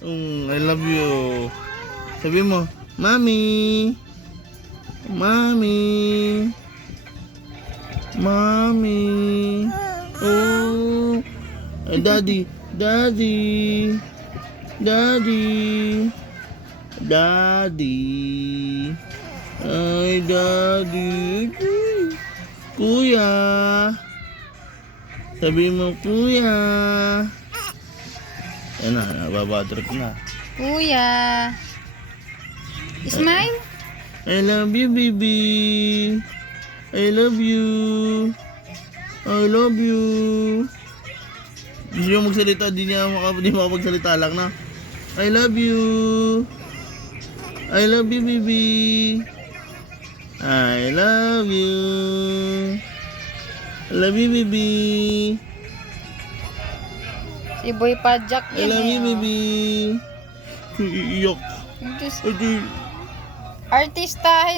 I love you. Sabi mo, Mommy. Mommy. Mommy. Oh. Daddy. Daddy. Daddy. Daddy. Ay, Daddy. Kuya. Sabi mo, Kuya. Yan na, nababatrip na. Kuya. Smile. I love you, baby. I love you. I love you. Gusto niyo magsalita, di makapagsalita lang na. I love you. I love you, baby. I love you. I love you, baby. Si Boy Pajak I yan love you, eh, oh. baby. Iiyak. Diyos. Adi. Artistahin